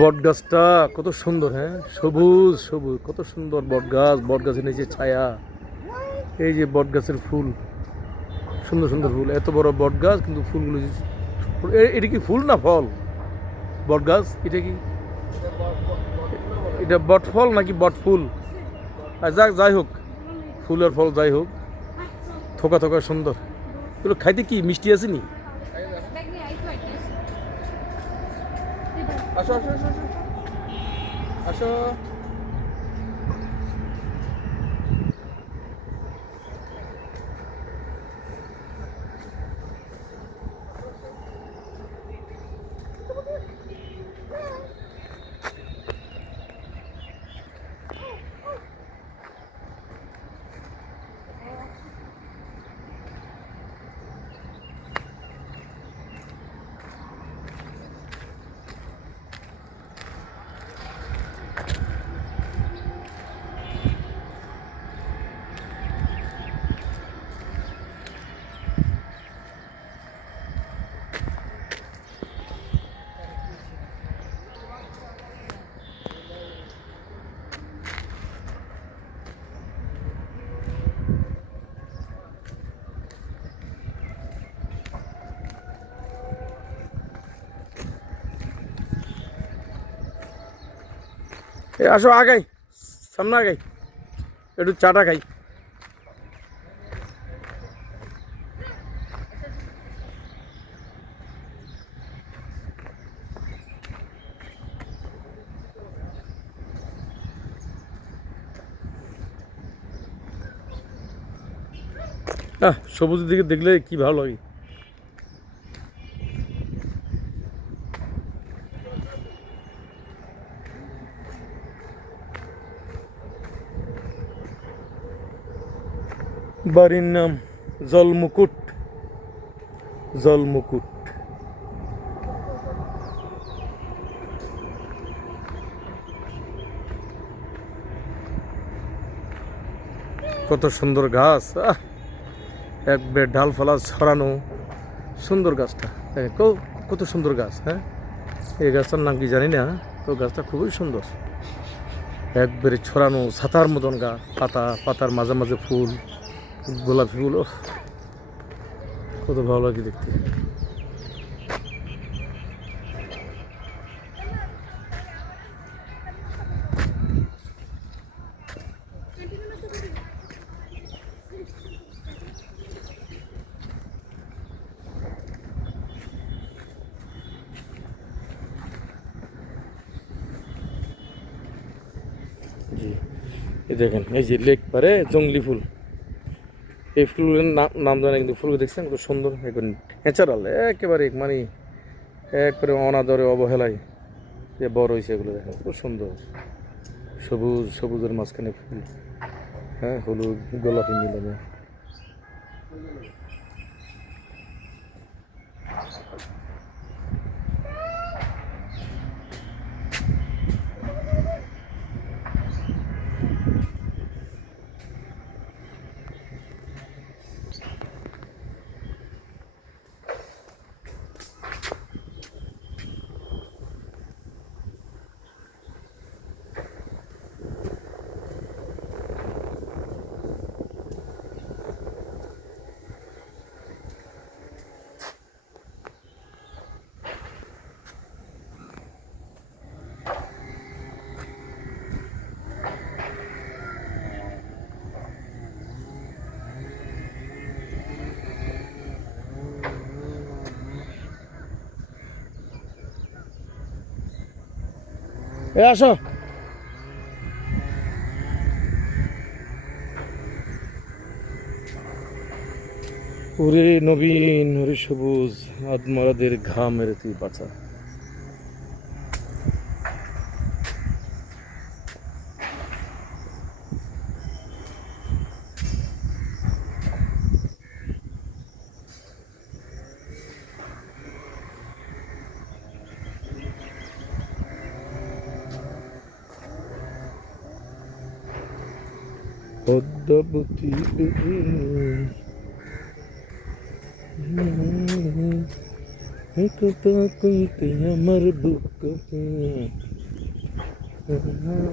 বট গাছটা কত সুন্দর, হ্যাঁ, সবুজ সবুজ, কত সুন্দর বট গাছ। বট গাছের নিচে ছায়া, এই যে বট গাছের ফুল, সুন্দর সুন্দর ফুল। এত বড় বট গাছ কিন্তু ফুলগুলো এটা কি ফুল না ফল? বট গাছ এটা কি, এটা বট ফল নাকি বট ফুল? আর যাই হোক, ফুল আর ফল যাই হোক, থোকা থোকা সুন্দর। এগুলো খাইতে কি মিষ্টি আছে নি? আসো আসো আসো আসো আসো। আসো আগাই, সামনে আগাই, একটু চাটা খাই। সবুজের দিকে দেখলে কি ভালো লাগে। বাড়ির নাম জলমুকুট। জলমুকুট। কত সুন্দর গাছ, একবার ডালপালা ছড়ানো, সুন্দর গাছটা। কত সুন্দর গাছ, হ্যাঁ। এই গাছটার নাম কি জানি না, তো গাছটা খুবই সুন্দর, একবারে ছড়ানো ছাতার মতন গাছ। পাতার মাঝে মাঝে ফুল, গোলাপি ফুল, কত ভালো লাগে দেখতে। জি, এই দেখেন, এই যে লেক পারে জঙ্গলি ফুল। এই ফুলের নাম জানে, কিন্তু ফুলগুলো দেখছেন কত সুন্দর, একবার ন্যাচারাল, একেবারে মানে একবারে অনাদরে অবহেলায় যে বড় হয়েছে। এগুলো দেখেন খুব সুন্দর, সবুজ সবুজের মাঝখানে ফুল, হ্যাঁ, হলুদ গোলাপি মিলানো। আসো। ওরে নবীন, ওরে সবুজ, আদমরাদের ঘামের তুই বাঁচা। পদ্মাবতী কথা কইতে আমার বুক কাঁপে। আমার